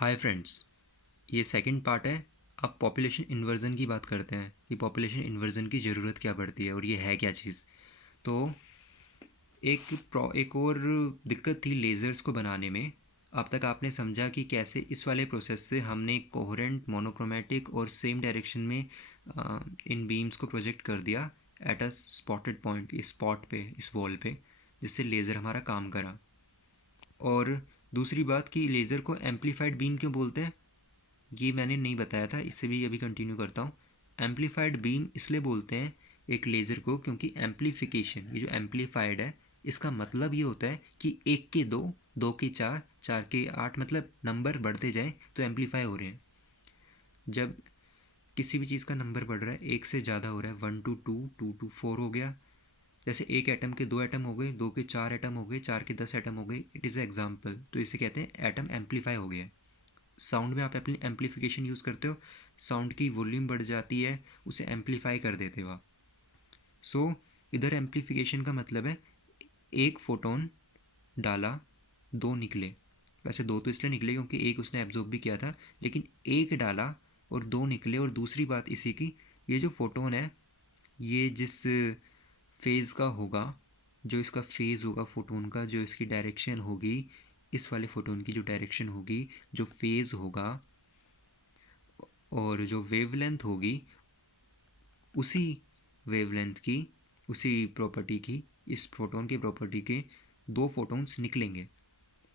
Hi friends, ये second part है। अब पॉपुलेशन इन्वर्जन की बात करते हैं कि पॉपुलेशन इन्वर्जन की ज़रूरत क्या पड़ती है और ये है क्या चीज़। तो एक और दिक्कत थी लेज़र्स को बनाने में। अब तक आपने समझा कि कैसे इस वाले प्रोसेस से हमने कोहेरेंट मोनोक्रोमेटिक और सेम डायरेक्शन में इन बीम्स को प्रोजेक्ट कर दिया एट अ स्पॉटेड पॉइंट, इस स्पॉट पे, इस वॉल पे, जिससे लेज़र हमारा काम करा। और दूसरी बात कि लेज़र को एम्पलीफाइड बीम क्यों बोलते हैं, ये मैंने नहीं बताया था, इससे भी अभी कंटिन्यू करता हूँ। एम्पलीफाइड बीम इसलिए बोलते हैं एक लेज़र को क्योंकि एम्पलीफिकेशन, ये जो एम्पलीफाइड है, इसका मतलब ये होता है कि एक के दो, दो के चार, चार के आठ, मतलब नंबर बढ़ते जाए तो एम्पलीफाई हो रहे हैं। जब किसी भी चीज़ का नंबर बढ़ रहा है, एक से ज़्यादा हो रहा है, 1 to 2, 2 to 4 हो गया, जैसे एक एटम के दो एटम हो गए, दो के चार एटम हो गए, चार के 10 एटम हो गए, इट इज़ एग्जाम्पल, तो इसे कहते हैं एटम एम्पलीफाई हो गया है। साउंड में आप एम्पलीफिकेशन यूज़ करते हो, साउंड की वॉल्यूम बढ़ जाती है, उसे एम्पलीफाई कर देते हो आप। सो इधर एम्पलीफिकेशन का मतलब है एक फोटोन डाला, दो निकले। वैसे दो तो इसलिए निकले क्योंकि एक उसने एब्जॉर्ब भी किया था, लेकिन एक डाला और दो निकले। और दूसरी बात इसी की, ये जो फोटोन है, ये जिस फेज़ का होगा, जो इसका फेज़ होगा फोटोन का, जो इसकी डायरेक्शन होगी, इस वाले फोटोन की जो डायरेक्शन होगी, जो फेज़ होगा और जो वेवलेंथ होगी, उसी वेवलेंथ की, उसी प्रॉपर्टी की, इस फोटोन के प्रॉपर्टी के दो फोटोन्स निकलेंगे।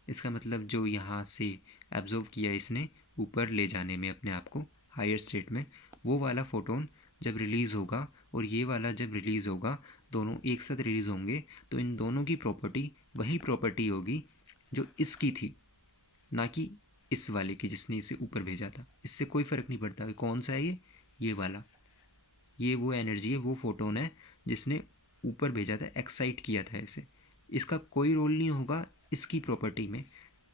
इसका मतलब जो यहाँ से एब्जॉर्व किया इसने ऊपर ले जाने में अपने आप को हायर स्टेट में, वो वाला फोटोन जब रिलीज़ होगा और ये वाला जब रिलीज़ होगा, दोनों एक साथ रिलीज़ होंगे, तो इन दोनों की प्रॉपर्टी वही प्रॉपर्टी होगी जो इसकी थी, ना कि इस वाले की जिसने इसे ऊपर भेजा था। इससे कोई फ़र्क नहीं पड़ता कि कौन सा है ये वाला। ये वो एनर्जी है, वो फोटोन है जिसने ऊपर भेजा था, एक्साइट किया था इसे। इसका कोई रोल नहीं होगा इसकी प्रॉपर्टी में।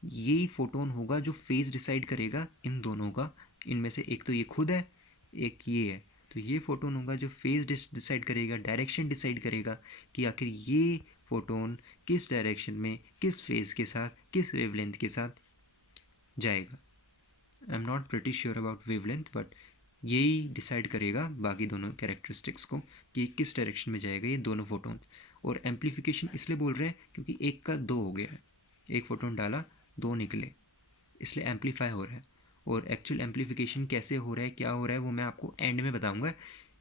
यही फोटोन होगा जो फेज डिसाइड करेगा इन दोनों का। इनमें से एक तो ये खुद है, एक ये है। तो ये फोटोन होगा जो फेज डिसाइड करेगा, डायरेक्शन डिसाइड करेगा कि आखिर ये फोटोन किस डायरेक्शन में, किस फेज के साथ, किस वेवलेंथ के साथ जाएगा। I am not pretty sure about wavelength, but यही डिसाइड करेगा बाकी दोनों कैरेक्टरिस्टिक्स को कि किस डायरेक्शन में जाएगा ये दोनों फोटोन्स। और एम्पलीफिकेशन इसलिए बोल रहे हैं क्योंकि एक का दो हो गया है, एक फोटोन डाला, दो निकले, इसलिए एम्पलीफाई हो रहा है। और एक्चुअल एम्पलीफिकेशन कैसे हो रहा है, क्या हो रहा है, वो मैं आपको एंड में बताऊंगा।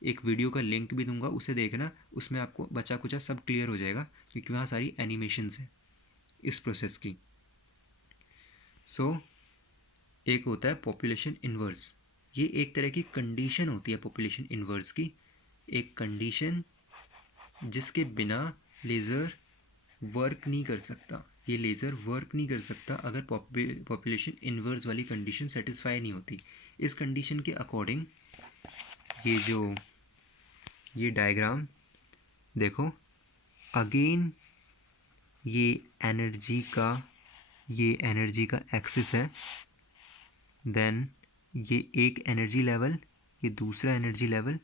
एक वीडियो का लिंक भी दूंगा, उसे देखना, उसमें आपको बचा कुचा सब क्लियर हो जाएगा क्योंकि वहाँ सारी एनिमेशंस हैं इस प्रोसेस की। सो एक होता है पॉपुलेशन इन्वर्स। ये एक तरह की कंडीशन होती है पॉपुलेशन इन्वर्स की, एक कंडीशन जिसके बिना लेज़र वर्क नहीं कर सकता। ये लेज़र वर्क नहीं कर सकता अगर पॉपुलेशन इन्वर्स वाली कंडीशन सेटिस्फाई नहीं होती। इस कंडीशन के अकॉर्डिंग ये जो ये डायग्राम देखो, अगेन ये एनर्जी का ये एनर्जी का एक्सिस है, देन ये एक एनर्जी लेवल, ये दूसरा एनर्जी लेवल,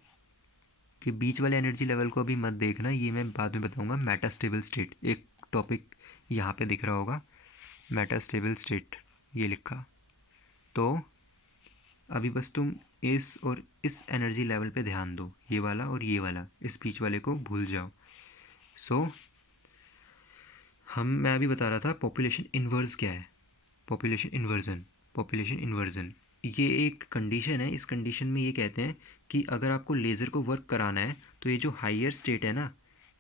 के बीच वाले एनर्जी लेवल को अभी मत देखना, ये मैं बाद में बताऊंगा। मेटास्टेबल स्टेट एक टॉपिक यहाँ पे दिख रहा होगा, मेटास्टेबल स्टेट ये लिखा। तो अभी बस तुम इस और इस एनर्जी लेवल पे ध्यान दो, ये वाला और ये वाला, इस बीच वाले को भूल जाओ। सो मैं अभी बता रहा था पॉपुलेशन इन्वर्स क्या है। पॉपुलेशन इन्वर्जन ये एक कंडीशन है। इस कंडीशन में ये कहते हैं कि अगर आपको लेज़र को वर्क कराना है तो ये जो हायर स्टेट है ना,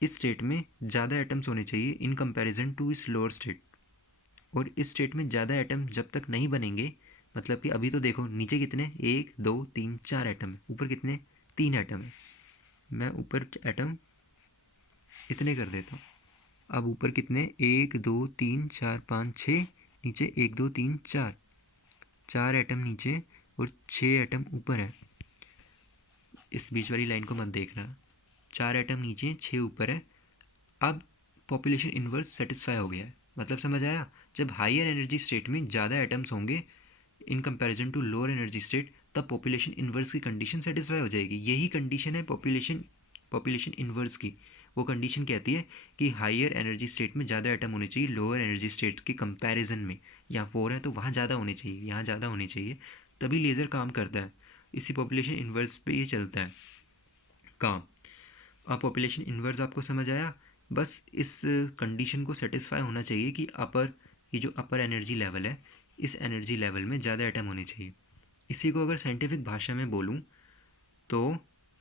इस स्टेट में ज़्यादा एटम्स होने चाहिए इन कंपैरिजन टू इस लोअर स्टेट। और इस स्टेट में ज़्यादा एटम जब तक नहीं बनेंगे, मतलब कि अभी तो देखो नीचे कितने, एक दो तीन चार एटम है, ऊपर कितने, तीन एटम है। मैं ऊपर एटम इतने कर देता हूँ। अब ऊपर कितने, एक दो तीन चार पाँच छः, नीचे एक दो तीन चार, चार एटम नीचे और छः एटम ऊपर है। इस बीच वाली लाइन को मत देखना, चार एटम नीचे, छः ऊपर है। अब पॉपुलेशन इन्वर्स सेटिस्फाई हो गया है, मतलब समझ आया। जब हायर एनर्जी स्टेट में ज़्यादा एटम्स होंगे in comparison to lower energy state, तब पॉपुलेशन इन्वर्स की कंडीशन सेटिस्फाई हो जाएगी। यही कंडीशन है पॉपुलेशन इन्वर्स की। वो कंडीशन कहती है कि हायर एनर्जी स्टेट में ज़्यादा एटम होने चाहिए लोअर एनर्जी स्टेट के कंपैरिजन में। यहाँ 4 है तो वहाँ ज़्यादा होने चाहिए, यहाँ ज़्यादा होने चाहिए, तभी लेज़र काम करता है। इसी पॉपुलेशन इन्वर्स पे ये चलता है काम। अब पॉपुलेशन इन्वर्स आपको समझ आया। बस इस कंडीशन को सेटिस्फाई होना चाहिए कि ये जो अपर एनर्जी लेवल है, इस एनर्जी लेवल में ज़्यादा एटम होने चाहिए। इसी को अगर साइंटिफिक भाषा में बोलूँ तो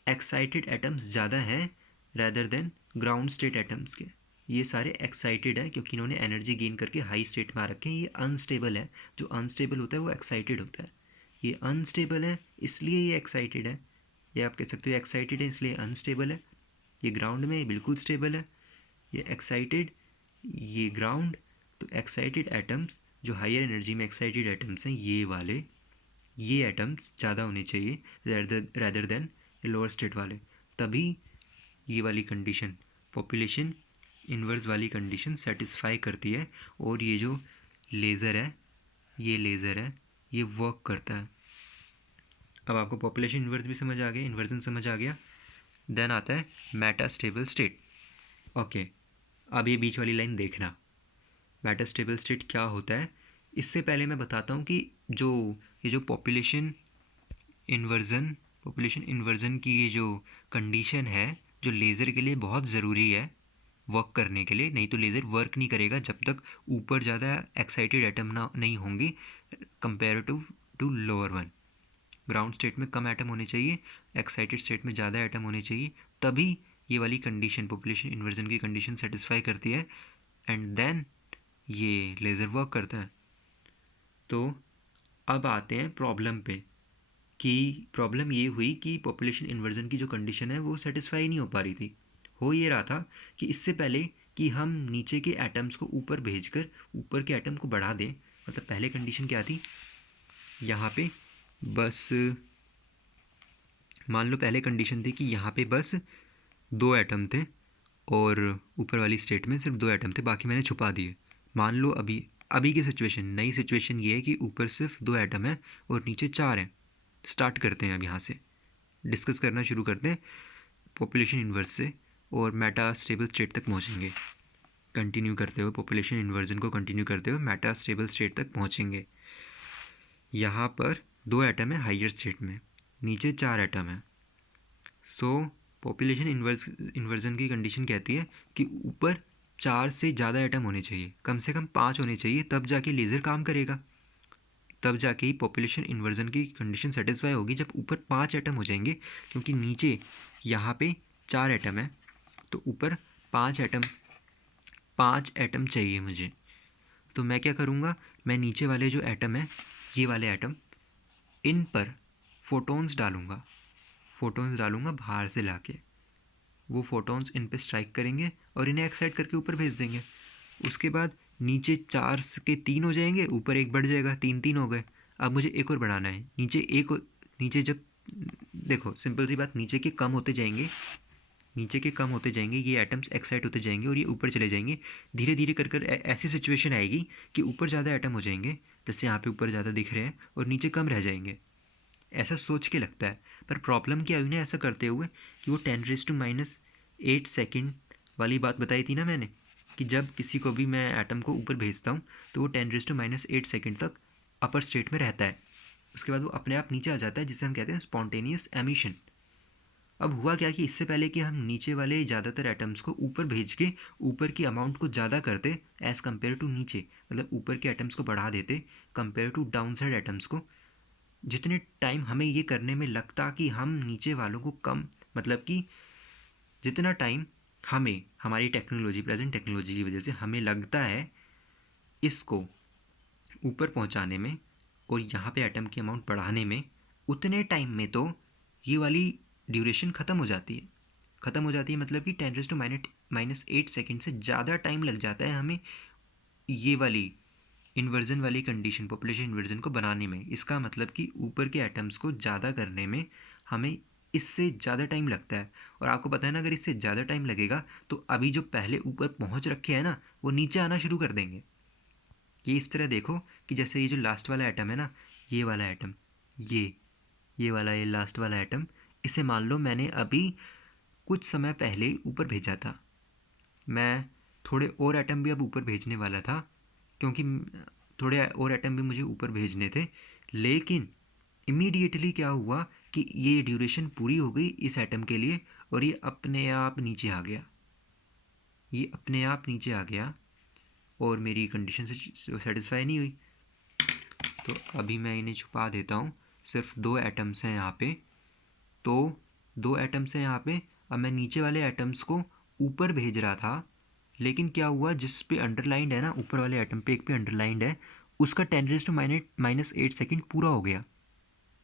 एक्साइटेड एटम्स ज़्यादा हैं rather than ground state atoms के। ये सारे एक्साइटेड है क्योंकि इन्होंने एनर्जी गेन करके हाई स्टेट में आ रखे हैं। ये अनस्टेबल है, जो अनस्टेबल होता है वो एक्साइटेड होता है। ये अनस्टेबल है इसलिए ये एक्साइटेड है, या आप कह सकते हो एक्साइटेड है इसलिए अनस्टेबल है। ये ग्राउंड में बिल्कुल स्टेबल है, ये एक्साइटेड, ये ग्राउंड। तो एक्साइटेड एटम्स जो हायर एनर्जी में एक्साइटेड एटम्स हैं, ये एटम्स ज़्यादा होने चाहिए रैदर देन लोअर स्टेट वाले, तभी ये वाली कंडीशन पॉपुलेशन इन्वर्स वाली कंडीशन सेटिस्फाई करती है। और ये जो लेज़र है ये वर्क करता है। अब आपको पॉपुलेशन इन्वर्स भी समझ आ गया, इन्वर्जन समझ आ गया। देन आता है मेटास्टेबल स्टेट। ओके, अब ये बीच वाली लाइन देखना, मेटास्टेबल स्टेट क्या होता है। इससे पहले मैं बताता हूँ कि ये जो पॉपुलेशन इन्वर्जन की ये जो कंडीशन है, जो लेज़र के लिए बहुत ज़रूरी है वर्क करने के लिए, नहीं तो लेज़र वर्क नहीं करेगा जब तक ऊपर ज़्यादा एक्साइटेड एटम ना नहीं होंगे comparative to lower one. Ground state में कम एटम होने चाहिए, एक्साइटेड स्टेट में ज़्यादा एटम होने चाहिए, तभी ये वाली कंडीशन पॉपुलेशन इन्वर्जन की कंडीशन सेटिस्फाई करती है एंड देन ये लेज़र वर्क करता है। तो अब आते हैं प्रॉब्लम पे, कि प्रॉब्लम ये हुई कि पॉपुलेशन इन्वर्जन की जो कंडीशन है वो सेटिस्फाई नहीं हो पा रही थी। हो ये रहा था कि इससे पहले कि हम नीचे के एटम्स को ऊपर भेजकर ऊपर के एटम को बढ़ा दें, मतलब पहले कंडीशन क्या थी, यहाँ पे बस मान लो पहले कंडीशन थी कि यहाँ पे बस 2 एटम थे और ऊपर वाली स्टेट में सिर्फ 2 एटम थे, बाकी मैंने छुपा दिए। मान लो अभी की सिचुएशन, नई सिचुएशन ये है कि ऊपर सिर्फ 2 एटम है और नीचे 4 हैं। स्टार्ट करते हैं अब यहाँ से डिस्कस करना शुरू करते हैं पॉपुलेशन इन्वर्स से और मेटा स्टेबल स्टेट तक पहुँचेंगे। कंटिन्यू करते हुए पॉपुलेशन इन्वर्जन को कंटिन्यू करते हुए मेटा स्टेबल स्टेट तक पहुँचेंगे। यहाँ पर 2 एटम है हाइयर स्टेट में, नीचे 4 एटम है। सो पॉपुलेशन इन्वर्जन की कंडीशन कहती है कि ऊपर 4 से ज़्यादा एटम होने चाहिए, कम से कम 5 होने चाहिए, तब जाके लेज़र काम करेगा, तब जाके ही पॉपुलेशन इन्वर्जन की कंडीशन सेटिस्फाई होगी जब ऊपर 5 एटम हो जाएंगे। क्योंकि नीचे यहाँ पे 4 एटम है तो ऊपर 5 एटम चाहिए मुझे। तो मैं क्या करूँगा, मैं नीचे वाले जो एटम है, ये वाले एटम, इन पर फोटॉन्स डालूँगा बाहर से लाके। वो फोटॉन्स इन पे स्ट्राइक करेंगे और इन्हें एक्साइट करके ऊपर भेज देंगे। उसके बाद नीचे 4 के 3 हो जाएंगे, ऊपर एक बढ़ जाएगा, 3 हो गए। अब मुझे एक और बढ़ाना है, नीचे जब देखो सिंपल सी बात, नीचे के कम होते जाएंगे ये एटम्स एक्साइट होते जाएंगे और ये ऊपर चले जाएंगे। धीरे धीरे कर ऐसी सिचुएशन आएगी कि ऊपर ज़्यादा एटम हो जाएंगे, जैसे यहाँ पे ऊपर ज़्यादा दिख रहे हैं और नीचे कम रह जाएंगे। ऐसा सोच के लगता है, पर प्रॉब्लम क्या हुई ना ऐसा करते हुए, कि वो 10⁻⁸ सेकेंड वाली बात बताई थी ना मैंने, कि जब किसी को भी मैं एटम को ऊपर भेजता हूँ तो वो 10⁻⁸ सेकेंड तक अपर स्टेट में रहता है, उसके बाद वो अपने आप नीचे आ जाता है, जिसे हम कहते हैं स्पॉन्टेनियस एमिशन। अब हुआ क्या कि इससे पहले कि हम नीचे वाले ज़्यादातर एटम्स को ऊपर भेज के ऊपर की अमाउंट को ज़्यादा करते एज़ कम्पेयर टू नीचे, मतलब ऊपर के एटम्स को बढ़ा देते compare to down side atoms को, जितने टाइम हमें ये करने में लगता कि हम नीचे वालों को कम, मतलब कि जितना टाइम हमें हमारी प्रेजेंट टेक्नोलॉजी की वजह से हमें लगता है इसको ऊपर पहुंचाने में और यहाँ पे एटम की अमाउंट बढ़ाने में, उतने टाइम में तो ये वाली ड्यूरेशन ख़त्म हो जाती है, मतलब कि 10⁻⁻8 सेकेंड से ज़्यादा टाइम लग जाता है हमें ये वाली इन्वर्जन वाली कंडीशन पॉपुलेशन इन्वर्जन को बनाने में। इसका मतलब कि ऊपर के एटम्स को ज़्यादा करने में हमें इससे ज़्यादा टाइम लगता है। और आपको पता है ना, अगर इससे ज़्यादा टाइम लगेगा तो अभी जो पहले ऊपर पहुंच रखे हैं ना, वो नीचे आना शुरू कर देंगे। ये इस तरह देखो कि जैसे ये जो लास्ट वाला एटम है ना, ये वाला एटम, ये लास्ट वाला एटम, इसे मान लो मैंने अभी कुछ समय पहले ऊपर भेजा था, मैं थोड़े और एटम भी अब ऊपर भेजने वाला था, क्योंकि थोड़े और एटम भी मुझे ऊपर भेजने थे, लेकिन इमीडिएटली क्या हुआ कि ये ड्यूरेशन पूरी हो गई इस एटम के लिए और ये अपने आप नीचे आ गया, ये अपने आप नीचे आ गया और मेरी कंडीशन से सेटिस्फाई नहीं हुई। तो अभी मैं इन्हें छुपा देता हूँ। सिर्फ 2 एटम्स हैं यहाँ पे, तो 2 एटम्स हैं यहाँ पे। अब मैं नीचे वाले एटम्स को ऊपर भेज रहा था, लेकिन क्या हुआ, जिस पे अंडरलाइंड है ना, ऊपर वाले एटम पे एक पे अंडरलाइंड है, उसका 10⁻⁻8 सेकेंड पूरा हो गया।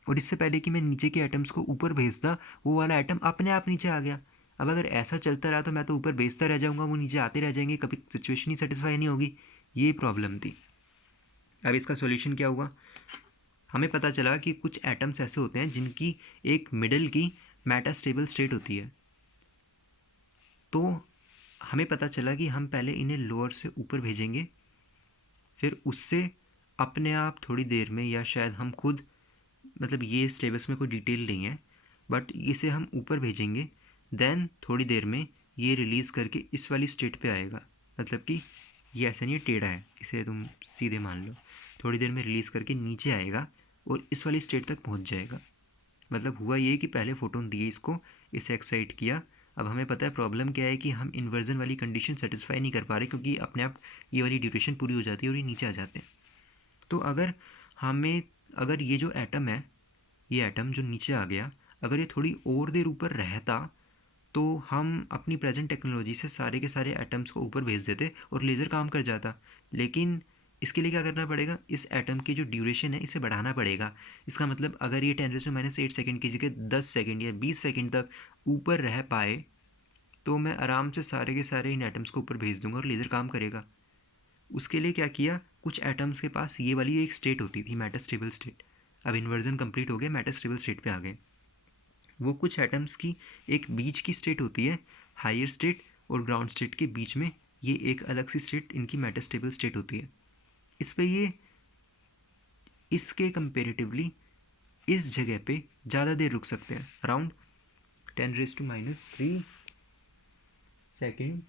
और इससे पहले कि मैं नीचे के एटम्स को ऊपर भेजता, वो वाला एटम अपने आप नीचे आ गया। अब अगर ऐसा चलता रहा तो मैं तो ऊपर भेजता रह जाऊँगा, वो नीचे आते रह जाएंगे, कभी सिचुएशन ही सेटिस्फाई नहीं होगी। ये प्रॉब्लम थी। अब इसका सॉल्यूशन क्या हुआ, हमें पता चला कि कुछ एटम्स ऐसे होते हैं जिनकी एक मिडल की मेटास्टेबल स्टेट होती है। तो हमें पता चला कि हम पहले इन्हें लोअर से ऊपर भेजेंगे, फिर उससे अपने आप थोड़ी देर में, या शायद हम खुद, मतलब ये सिलेबस में कोई डिटेल नहीं है, बट इसे हम ऊपर भेजेंगे, देन थोड़ी देर में ये रिलीज़ करके इस वाली स्टेट पे आएगा। मतलब कि ये ऐसा नहीं टेढ़ा है, इसे तुम सीधे मान लो। थोड़ी देर में रिलीज़ करके नीचे आएगा और इस वाली स्टेट तक पहुंच जाएगा। मतलब हुआ ये कि पहले फोटोन दिए इसको, इसे एक्साइट किया। अब हमें पता है प्रॉब्लम क्या है कि हम इन्वर्जन वाली कंडीशन सेटिस्फाई नहीं कर पा रहे, क्योंकि अपने आप ये वाली ड्यूरेशन पूरी हो जाती है और ये नीचे आ जाते हैं। तो अगर ये जो एटम है, ये एटम जो नीचे आ गया, अगर ये थोड़ी और देर ऊपर रहता तो हम अपनी प्रेजेंट टेक्नोलॉजी से सारे के सारे एटम्स को ऊपर भेज देते और लेज़र काम कर जाता। लेकिन इसके लिए क्या करना पड़ेगा, इस एटम की जो ड्यूरेशन है इसे बढ़ाना पड़ेगा। इसका मतलब अगर ये 10⁻⁸ सेकेंड की जगह 10 सेकेंड या 20 सेकेंड तक ऊपर रह पाए तो मैं आराम से सारे के सारे इन एटम्स को ऊपर भेज दूंगा और लेज़र काम करेगा। उसके लिए क्या किया, कुछ एटम्स के पास ये वाली एक स्टेट होती थी, मेटास्टेबल स्टेट। अब इन्वर्जन कंप्लीट हो गया, मेटास्टेबल स्टेट पे आ गए। वो कुछ एटम्स की एक बीच की स्टेट होती है, हायर स्टेट और ग्राउंड स्टेट के बीच में ये एक अलग सी स्टेट इनकी मेटास्टेबल स्टेट होती है। इस पे ये इसके कंपेरेटिवली इस जगह पे ज़्यादा देर रुक सकते हैं, अराउंड 10⁻³ सेकेंड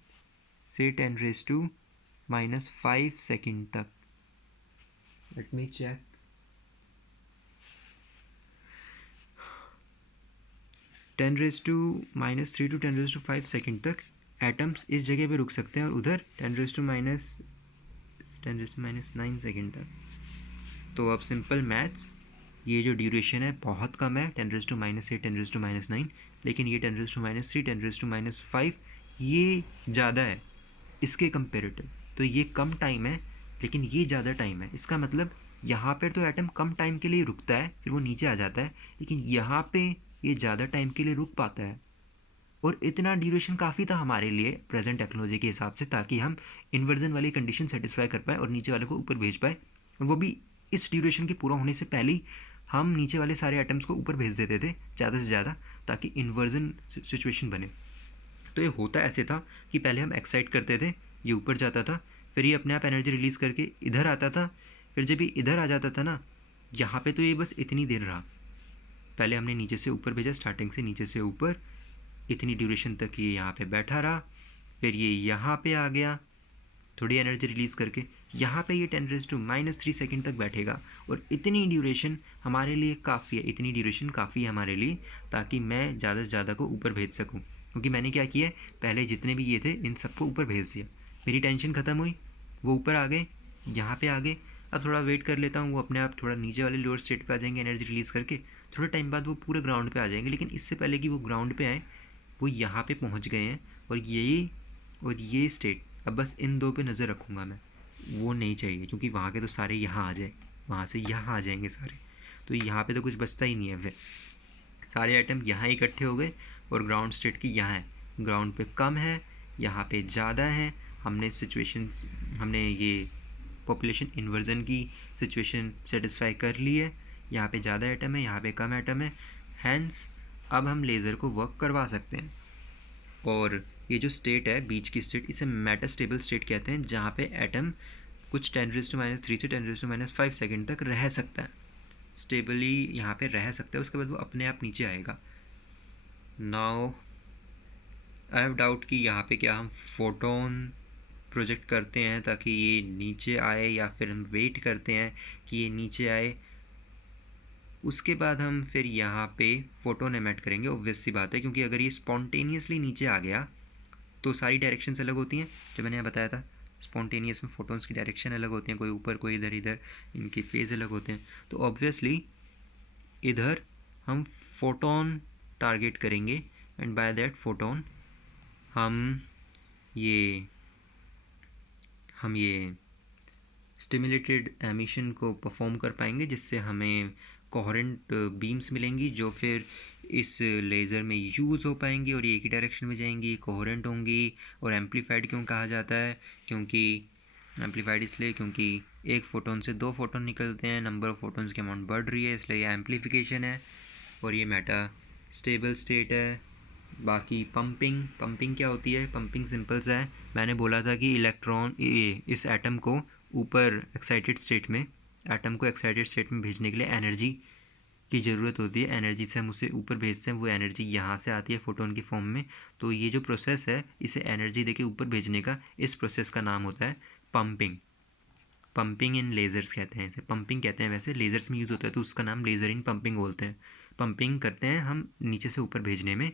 से 10⁻⁻5 सेकेंड तक। Let me check. 10⁻³ to 10⁻5 second तक एटम्स इस जगह पे रुक सकते हैं और उधर 10⁻⁹ सेकेंड तक। तो अब सिंपल मैथ्स, ये जो ड्यूरेशन है बहुत कम है, 10⁻⁸ 10⁻⁹, लेकिन ये 10⁻³ 10⁻5 ये ज़्यादा है इसके कंपेरेटिव। तो ये कम टाइम है लेकिन ये ज़्यादा टाइम है। इसका मतलब यहाँ पर तो एटम कम टाइम के लिए रुकता है, फिर वो नीचे आ जाता है, लेकिन यहाँ पे ये ज़्यादा टाइम के लिए रुक पाता है। और इतना ड्यूरेशन काफ़ी था हमारे लिए प्रेजेंट टेक्नोलॉजी के हिसाब से, ताकि हम इन्वर्जन वाली कंडीशन सेटिस्फाई कर पाए और नीचे वाले को ऊपर भेज पाए, और वो भी इस ड्यूरेशन के पूरा होने से पहले ही हम नीचे वाले सारे एटम्स को ऊपर भेज देते थे ज़्यादा से ज़्यादा, ताकि इन्वर्जन सिचुएशन बने। तो ये होता ऐसे था कि पहले हम एक्साइट करते थे, ये ऊपर जाता था, फिर ये अपने आप एनर्जी रिलीज़ करके इधर आता था, फिर जब ये इधर आ जाता था ना, यहाँ पे तो ये बस इतनी देर रहा। पहले हमने नीचे से ऊपर भेजा, स्टार्टिंग से नीचे से ऊपर, इतनी ड्यूरेशन तक ये यहाँ पे बैठा रहा, फिर ये यहाँ पे आ गया थोड़ी एनर्जी रिलीज़ करके, यहाँ पे ये 10⁻³ सेकेंड तक बैठेगा। और इतनी ड्यूरेशन हमारे लिए काफ़ी है, इतनी ड्यूरेशन काफ़ी है हमारे लिए, ताकि मैं ज़्यादा से ज़्यादा को ऊपर भेज सकूँ। क्योंकि मैंने क्या किया है, पहले जितने भी ये थे इन सबको ऊपर भेज दिया, मेरी टेंशन ख़त्म हुई, वो ऊपर आ गए, यहाँ पे आ गए। अब थोड़ा वेट कर लेता हूँ, वो अपने आप थोड़ा नीचे वाले लोअर स्टेट पे आ जाएंगे एनर्जी रिलीज़ करके, थोड़े टाइम बाद वो पूरे ग्राउंड पे आ जाएंगे। लेकिन इससे पहले कि वो ग्राउंड पे आए, वो यहाँ पे पहुँच गए हैं, और ये स्टेट, अब बस इन 2 पे नज़र रखूँगा मैं, वो नहीं चाहिए, क्योंकि वहाँ के तो सारे यहाँ आ जाए, वहाँ से यहाँ आ जाएंगे सारे, तो यहाँ पे तो कुछ बचता ही नहीं है। फिर सारे आइटम यहाँ इकट्ठे हो गए और ग्राउंड स्टेट की यहाँ है, ग्राउंड पे कम है, यहाँ पे ज़्यादा है। हमने ये पॉपुलेशन इन्वर्जन की सिचुएशन सेटिस्फाई कर ली है, यहाँ पे ज़्यादा एटम है, यहाँ पे कम एटम है, हैंस अब हम लेज़र को वर्क करवा सकते हैं। और ये जो स्टेट है बीच की स्टेट, इसे मेटास्टेबल स्टेट कहते हैं, जहाँ पे एटम कुछ 10⁻³ से 10⁻5 सेकेंड तक रह सकता है, स्टेबली यहाँ पे रह सकता है। उसके बाद वो अपने आप नीचे आएगा। नाउ आई हैव डाउट कि यहाँ पे क्या हम फोटोन प्रोजेक्ट करते हैं ताकि ये नीचे आए, या फिर हम वेट करते हैं कि ये नीचे आए, उसके बाद हम फिर यहाँ पे फोटोन एमिट करेंगे। ऑब्वियस सी बात है, क्योंकि अगर ये स्पॉन्टेनियसली नीचे आ गया तो सारी डायरेक्शंस अलग होती हैं, जो मैंने यहाँ बताया था। स्पॉन्टेनियस में फोटोन्स की डायरेक्शन अलग होती हैं, कोई ऊपर कोई इधर इधर, इनके फेज अलग होते हैं। तो ऑब्वियसली इधर हम फोटोन टारगेट करेंगे, एंड बाय दैट फोटोन हम ये स्टिमुलेटेड एमिशन को परफॉर्म कर पाएंगे, जिससे हमें कोहेरेंट बीम्स मिलेंगी जो फिर इस लेज़र में यूज़ हो पाएंगी, और ये एक ही डायरेक्शन में जाएंगी, कोहेरेंट होंगी। और एम्पलीफाइड क्यों कहा जाता है? क्योंकि एम्पलीफाइड इसलिए क्योंकि एक फ़ोटोन से 2 फोटोन निकलते हैं, नंबर ऑफ़ फोटोन्स की अमाउंट बढ़ रही है, इसलिए ये एम्पलीफिकेशन है। और ये मेटा स्टेबल स्टेट है। बाकी पंपिंग क्या होती है? पंपिंग सिंपल सा है, मैंने बोला था कि इलेक्ट्रॉन इस एटम को ऊपर एक्साइटेड स्टेट में, एटम को एक्साइटेड स्टेट में भेजने के लिए एनर्जी की ज़रूरत होती है। एनर्जी से हम उसे ऊपर भेजते हैं, वो एनर्जी यहाँ से आती है फोटोन की फॉर्म में। तो ये जो प्रोसेस है, इसे एनर्जी देके ऊपर भेजने का, इस प्रोसेस का नाम होता है पंपिंग। पंपिंग इन लेज़र्स कहते हैं इसे, पंपिंग कहते हैं, वैसे लेज़र्स में यूज़ होता है तो उसका नाम लेज़र इन पंपिंग बोलते हैं। पंपिंग करते हैं हम नीचे से ऊपर भेजने में।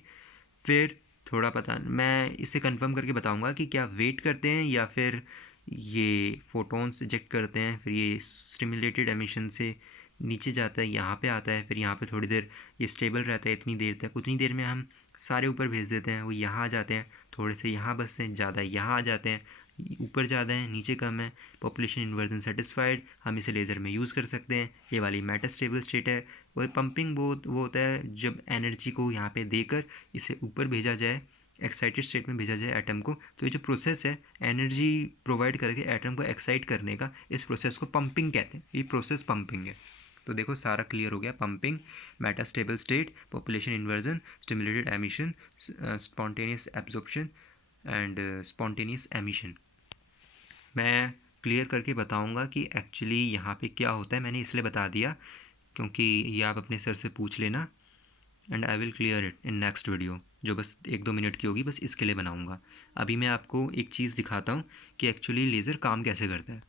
फिर थोड़ा पता, मैं इसे कंफर्म करके बताऊंगा कि क्या वेट करते हैं या फिर ये फोटोन्स इजेक्ट करते हैं, फिर ये स्टिमुलेटेड एमिशन से नीचे जाता है, यहाँ पे आता है, फिर यहाँ पे थोड़ी देर ये स्टेबल रहता है इतनी देर तक। उतनी देर में हम सारे ऊपर भेज देते हैं, वो यहाँ आ जाते हैं, थोड़े से यहाँ बसते हैं, ज़्यादा यहाँ आ जाते हैं, ऊपर ज़्यादा है नीचे कम है, पॉपुलेशन इन्वर्जन सेटिस्फाइड, हम इसे लेज़र में यूज़ कर सकते हैं। ये वाली मेटास्टेबल स्टेट है। वही पंपिंग वो होता है जब एनर्जी को यहाँ पे देकर इसे ऊपर भेजा जाए, एक्साइटेड स्टेट में भेजा जाए एटम को। तो ये जो प्रोसेस है एनर्जी प्रोवाइड करके एटम को एक्साइट करने का, इस प्रोसेस को पंपिंग कहते हैं। ये प्रोसेस पंपिंग है। तो देखो सारा क्लियर हो गया। Pumping, metastable state, population inversion, stimulated emission, spontaneous absorption and spontaneous emission. मैं क्लियर करके बताऊंगा कि एक्चुअली यहाँ पे क्या होता है। मैंने इसलिए बता दिया क्योंकि ये आप अपने सर से पूछ लेना, and I will clear it in next video, जो बस 1-2 मिनट की होगी, बस इसके लिए बनाऊंगा। अभी मैं आपको एक चीज़ दिखाता हूँ कि एक्चुअली लेज़र काम कैसे करता है।